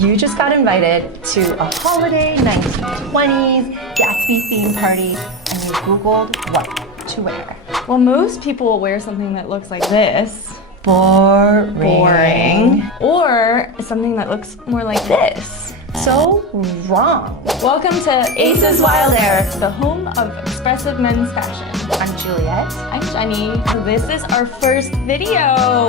You just got invited to a holiday 1920s Gatsby theme party and you Googled what to wear. Well, most people will wear something that looks like this. Boring. Or something that looks more like this. So wrong. Welcome to Ace's Wild Air, the home of expressive men's fashion. I'm Juliet. I'm Jenny. This is our first video.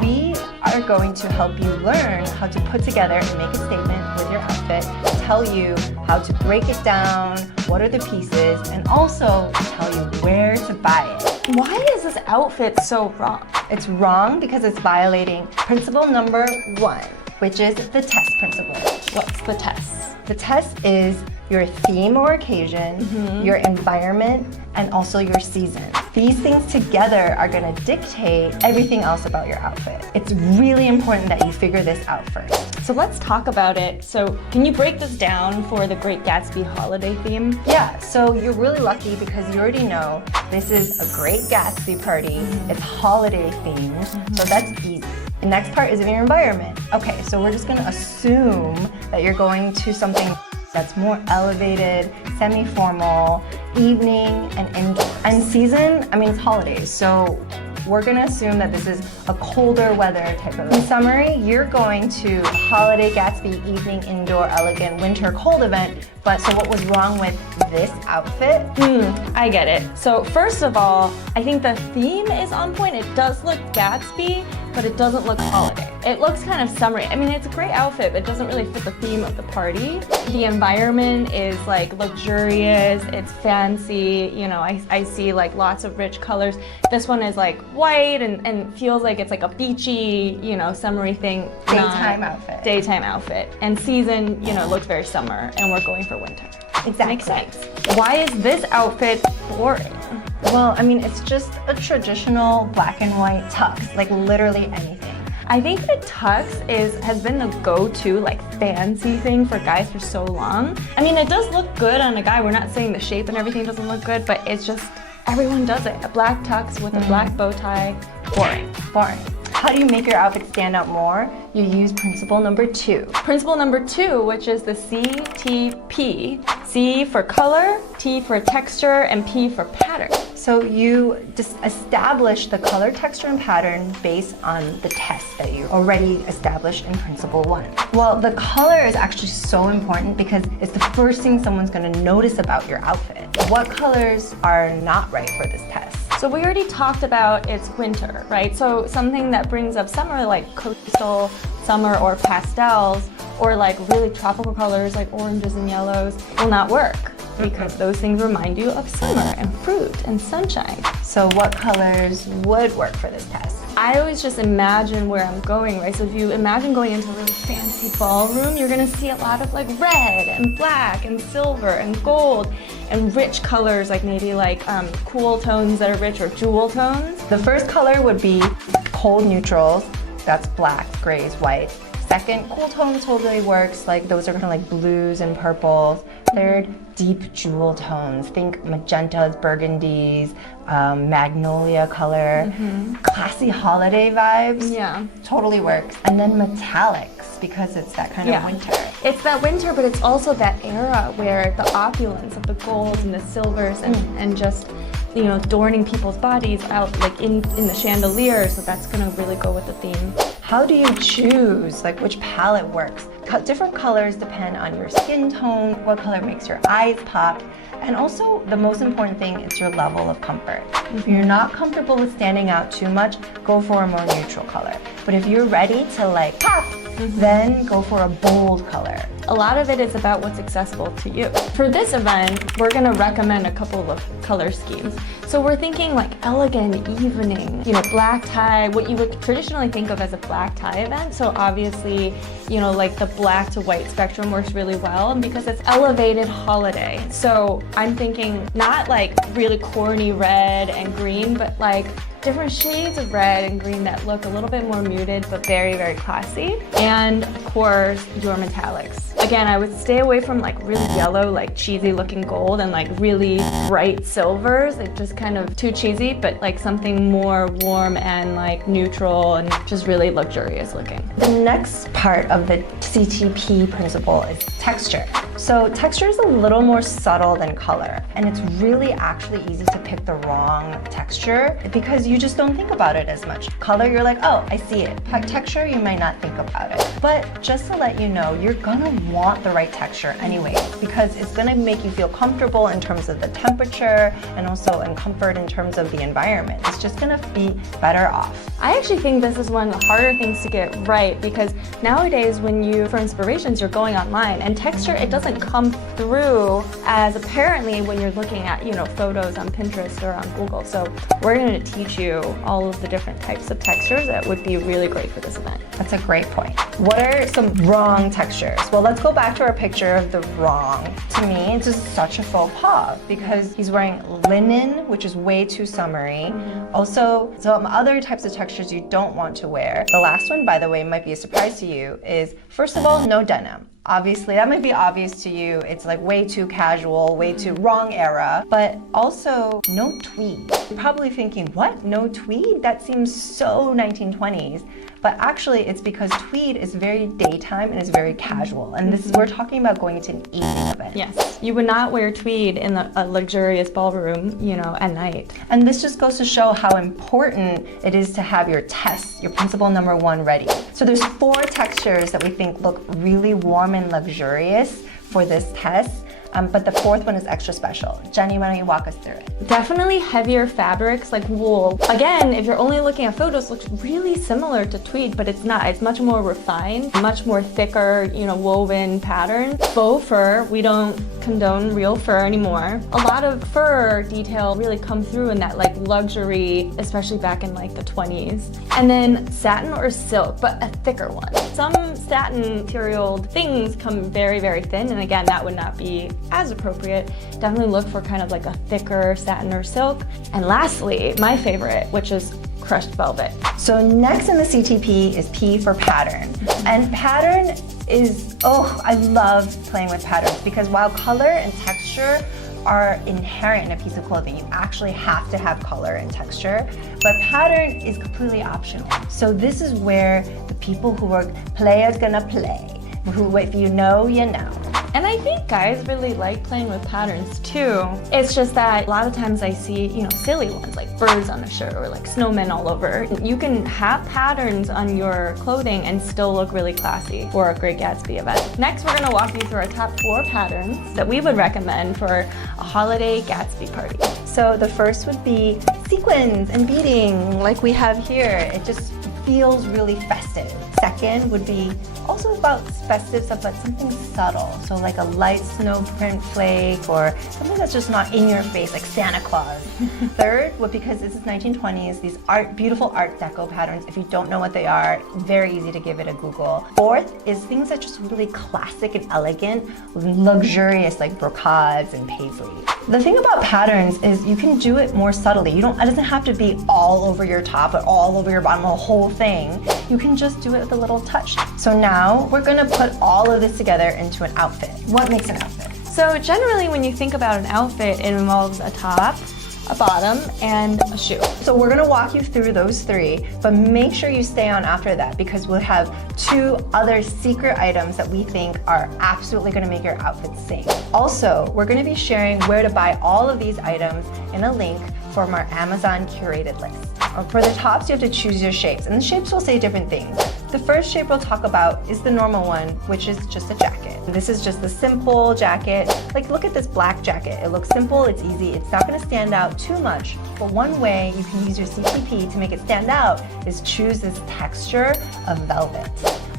We are going to help you learn how to put together and make a statement with your outfit, tell you how to break it down, what are the pieces, and also tell you where to buy it. Why is this outfit so wrong? It's wrong because it's violating principle number 1, which is the test principle. What's the test? The test is your theme or occasion, your environment, and also your season. These things together are going to dictate everything else about your outfit. It's really important that you figure this out first. So let's talk about it. So can you break this down for the Great Gatsby holiday theme? Yeah, so you're really lucky because you already know this is a Great Gatsby party. It's holiday themed, so that's easy. The next part is in your environment. Okay, so we're just gonna assume that you're going to something that's more elevated, semi-formal, evening, and indoor. And season, I mean, it's holidays, so we're gonna assume that this is a colder weather type of. In summary, you're going to holiday Gatsby evening, indoor, elegant, winter, cold event. But so what was wrong with this outfit? I get it. So first of all, I think the theme is on point. It does look Gatsby, but it doesn't look holiday. It looks kind of summery. I mean, it's a great outfit, but it doesn't really fit the theme of the party. The environment is like luxurious, it's fancy, you know, I see like lots of rich colors. This one is like white and feels like it's like a beachy, you know, summery thing. Daytime outfit. Daytime outfit. And season, you know, looks very summer, and we're going for winter. Exactly. Makes sense. Why is this outfit boring? Well, I mean, it's just a traditional black and white tux, like literally anything. I think the tux has been the go-to like fancy thing for guys for so long. I mean, it does look good on a guy. We're not saying the shape and everything doesn't look good, but it's just, everyone does it. A black tux with a black bow tie, boring. Boring. How do you make your outfit stand out more? You use principle number 2. Principle number 2, which is the CTP. C for color, T for texture, and P for pattern. So you just establish the color, texture, and pattern based on the test that you already established in principle 1. Well, the color is actually so important because it's the first thing someone's going to notice about your outfit. What colors are not right for this test? So we already talked about it's winter, right? So something that brings up summer like coastal summer or pastels or like really tropical colors like oranges and yellows will not work because those things remind you of summer and fruit and sunshine. So what colors would work for this test? I always just imagine where I'm going, right? So if you imagine going into a really fancy ballroom, you're gonna see a lot of like red and black and silver and gold and rich colors, like maybe like cool tones that are rich or jewel tones. The first color would be cold neutrals. That's black, grays, white. Second, cool tone totally works. Like those are kind of like blues and purples. Third, deep jewel tones. Think magentas, burgundies, magnolia color. Classy holiday vibes. Yeah. Totally works. And then metallics because it's that kind of winter. It's that winter, but it's also that era where the opulence of the golds and the silvers and just, you know, adorning people's bodies out like in the chandelier. So that's gonna really go with the theme. How do you choose like which palette works? Different colors depend on your skin tone, what color makes your eyes pop, and also the most important thing is your level of comfort. If you're not comfortable with standing out too much, go for a more neutral color. But if you're ready to like pop, then go for a bold color. A lot of it is about what's accessible to you. For this event, we're gonna recommend a couple of color schemes. So we're thinking like elegant evening, you know, black tie, what you would traditionally think of as a black tie event. So obviously, you know, like the black to white spectrum works really well because it's elevated holiday. So I'm thinking not like really corny red and green, but like different shades of red and green that look a little bit more muted but very, very classy. And of course, your metallics. Again, I would stay away from like really yellow, like cheesy looking gold and like really bright silvers. It's just kind of too cheesy, but like something more warm and like neutral and just really luxurious looking. The next part of the CTP principle is texture. So texture is a little more subtle than color, and it's really actually easy to pick the wrong texture because you just don't think about it as much. Color, you're like, oh, I see it. Texture, you might not think about it. But just to let you know, you're gonna want the right texture anyway because it's gonna make you feel comfortable in terms of the temperature and also in comfort in terms of the environment. It's just gonna be better off. I actually think this is one of the harder things to get right because nowadays when you, for inspirations, you're going online and texture, it doesn't come through as apparently when you're looking at, you know, photos on Pinterest or on Google. So we're going to teach you all of the different types of textures that would be really great for this event. That's a great point. What are some wrong textures? Well, let's go back to our picture of the wrong. To me, it's just such a faux pas because he's wearing linen, which is way too summery. Also, some other types of textures you don't want to wear. The last one, by the way, might be a surprise to you, is first of all, no denim. Obviously, that might be obvious to you. It's like way too casual, way too wrong era, but also no tweed. You're probably thinking, what? No tweed? That seems so 1920s. But actually, it's because tweed is very daytime and is very casual. And this is, we're talking about going to an evening event. Yes, you would not wear tweed in a luxurious ballroom, you know, at night. And this just goes to show how important it is to have your test, your principle number 1 ready. So there's 4 textures that we think look really warm and luxurious for this test. But the 4th one is extra special. Jenny, why don't you walk us through it? Definitely heavier fabrics like wool. Again, if you're only looking at photos, it looks really similar to tweed, but it's not. It's much more refined, much more thicker, you know, woven pattern. Faux fur, we don't condone real fur anymore. A lot of fur detail really come through in that like luxury, especially back in like the 20s. And then satin or silk, but a thicker one. Some satin material things come very, very thin, and again, that would not be as appropriate. Definitely look for kind of like a thicker satin or silk. And lastly, my favorite, which is crushed velvet. So next in the CTP is P for pattern. And pattern is, oh, I love playing with patterns because while color and texture are inherent in a piece of clothing, you actually have to have color and texture, but pattern is completely optional. So this is where the people who are players gonna play, who if you know, you know. And I think guys really like playing with patterns too. It's just that a lot of times I see, you know, silly ones like birds on a shirt or like snowmen all over. You can have patterns on your clothing and still look really classy for a great Gatsby event. Next, we're gonna walk you through our top 4 patterns that we would recommend for a holiday Gatsby party. So the first would be sequins and beading like we have here. It just feels really festive. Second would be also about festive stuff, but something subtle. So like a light snow print flake or something that's just not in your face, like Santa Claus. Third would, because this is 1920s, these beautiful art deco patterns. If you don't know what they are, very easy to give it a Google. Fourth is things that just really classic and elegant, luxurious like brocades and paisley. The thing about patterns is you can do it more subtly. It doesn't have to be all over your top or all over your bottom, the whole thing. You can just do it with a little touch. So now we're gonna put all of this together into an outfit. What makes an outfit? So generally when you think about an outfit, it involves a top, a bottom, and a shoe. So we're gonna walk you through those 3, but make sure you stay on after that because we'll have 2 other secret items that we think are absolutely gonna make your outfit sing. Also, we're gonna be sharing where to buy all of these items in a link from our Amazon curated list. For the tops, you have to choose your shapes, and the shapes will say different things. The first shape we'll talk about is the normal one, which is just a jacket. This is just the simple jacket. Like, look at this black jacket. It looks simple, it's easy, it's not gonna stand out too much, but one way you can use your CTP to make it stand out is choose this texture of velvet.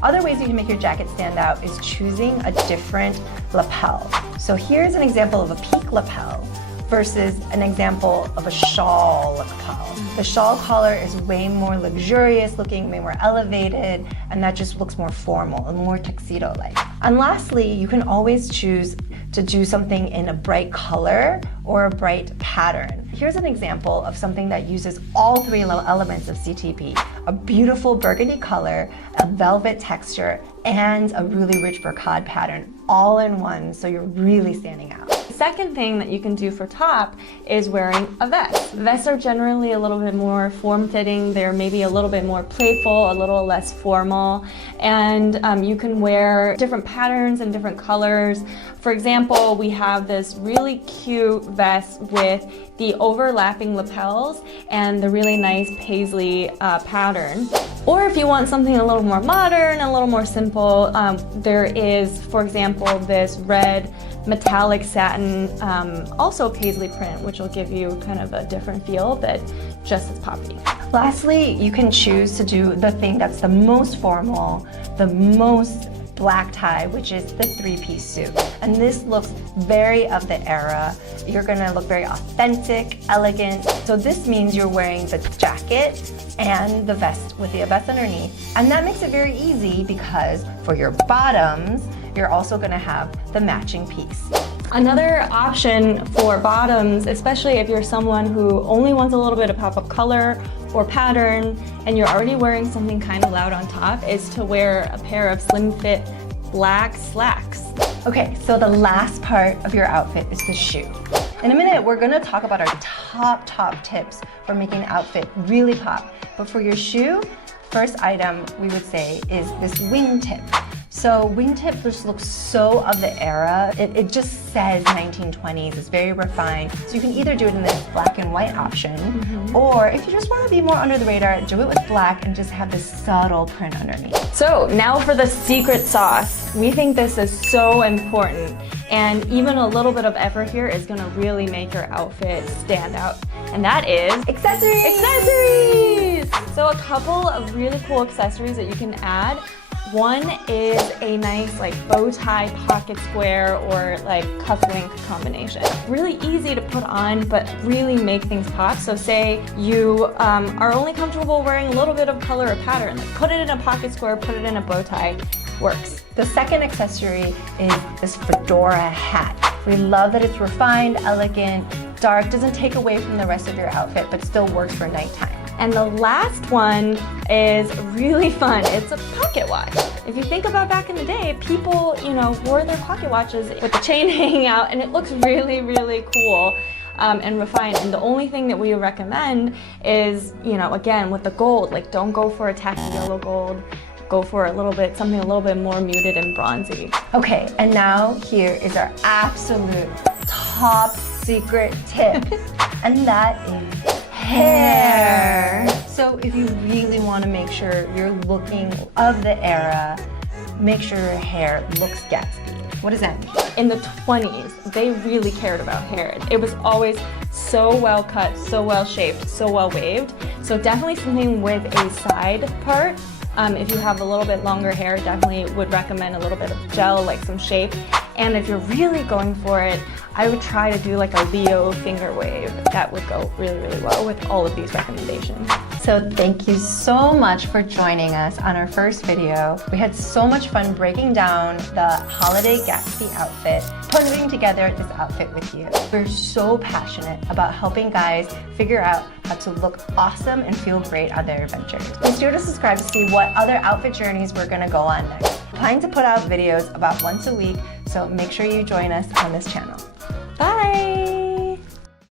Other ways you can make your jacket stand out is choosing a different lapel. So here's an example of a peak lapel versus an example of a shawl lapel. The shawl collar is way more luxurious looking, way more elevated, and that just looks more formal and more tuxedo-like. And lastly, you can always choose to do something in a bright color or a bright pattern. Here's an example of something that uses all three elements of CTP. A beautiful burgundy color, a velvet texture, and a really rich brocade pattern, all in one, so you're really standing out. The second thing that you can do for top is wearing a vest. Vests are generally a little bit more form-fitting. They're maybe a little bit more playful, a little less formal, and you can wear different patterns and different colors. For example, we have this really cute vest with the overlapping lapels and the really nice paisley pattern. Or if you want something a little more modern, a little more simple, there is, for example, this red metallic satin, also paisley print, which will give you kind of a different feel, but just as poppy. Lastly, you can choose to do the thing that's the most formal, the most black tie, which is the three-piece suit. And this looks very of the era. You're gonna look very authentic, elegant. So this means you're wearing the jacket and the vest with the vest underneath. And that makes it very easy because for your bottoms, you're also gonna have the matching piece. Another option for bottoms, especially if you're someone who only wants a little bit of pop-up color or pattern and you're already wearing something kind of loud on top, is to wear a pair of slim fit black slacks. Okay, so the last part of your outfit is the shoe. In a minute, we're gonna talk about our top tips for making an outfit really pop. But for your shoe, first item we would say is this wingtip. So wingtip just looks so of the era. It just says 1920s. It's very refined. So you can either do it in this black and white option, or if you just want to be more under the radar, do it with black and just have this subtle print underneath. So now for the secret sauce. We think this is so important, and even a little bit of effort here is gonna really make your outfit stand out. And that is Accessories! accessories! So a couple of really cool accessories that you can add. One is a nice like bow tie pocket square or like cufflink combination. Really easy to put on, but really make things pop. So say you are only comfortable wearing a little bit of color or pattern, like put it in a pocket square, put it in a bow tie, works. The second accessory is this fedora hat. We love that it's refined, elegant, dark, doesn't take away from the rest of your outfit, but still works for nighttime. And the last one is really fun. It's a pocket watch. If you think about back in the day, people, wore their pocket watches with the chain hanging out, and it looks really, really cool and refined. And the only thing that we recommend is, again, with the gold, like don't go for a tacky yellow gold. Go for something a little bit more muted and bronzy. Okay, and now here is our absolute top secret tip, and that is hair. So if you really want to make sure you're looking of the era, make sure your hair looks Gatsby. What does that mean? In the 20s, they really cared about hair. It was always so well cut, so well shaped, so well waved. So definitely something with a side part. If you have a little bit longer hair, definitely would recommend a little bit of gel, like some shape. And if you're really going for it, I would try to do like a Leo finger wave. That would go really, really well with all of these recommendations. So thank you so much for joining us on our first video. We had so much fun breaking down the holiday Gatsby outfit, putting together this outfit with you. We're so passionate about helping guys figure out how to look awesome and feel great on their adventures. Be sure to subscribe to see what other outfit journeys we're gonna go on next. We're planning to put out videos about once a week, so make sure you join us on this channel. Bye!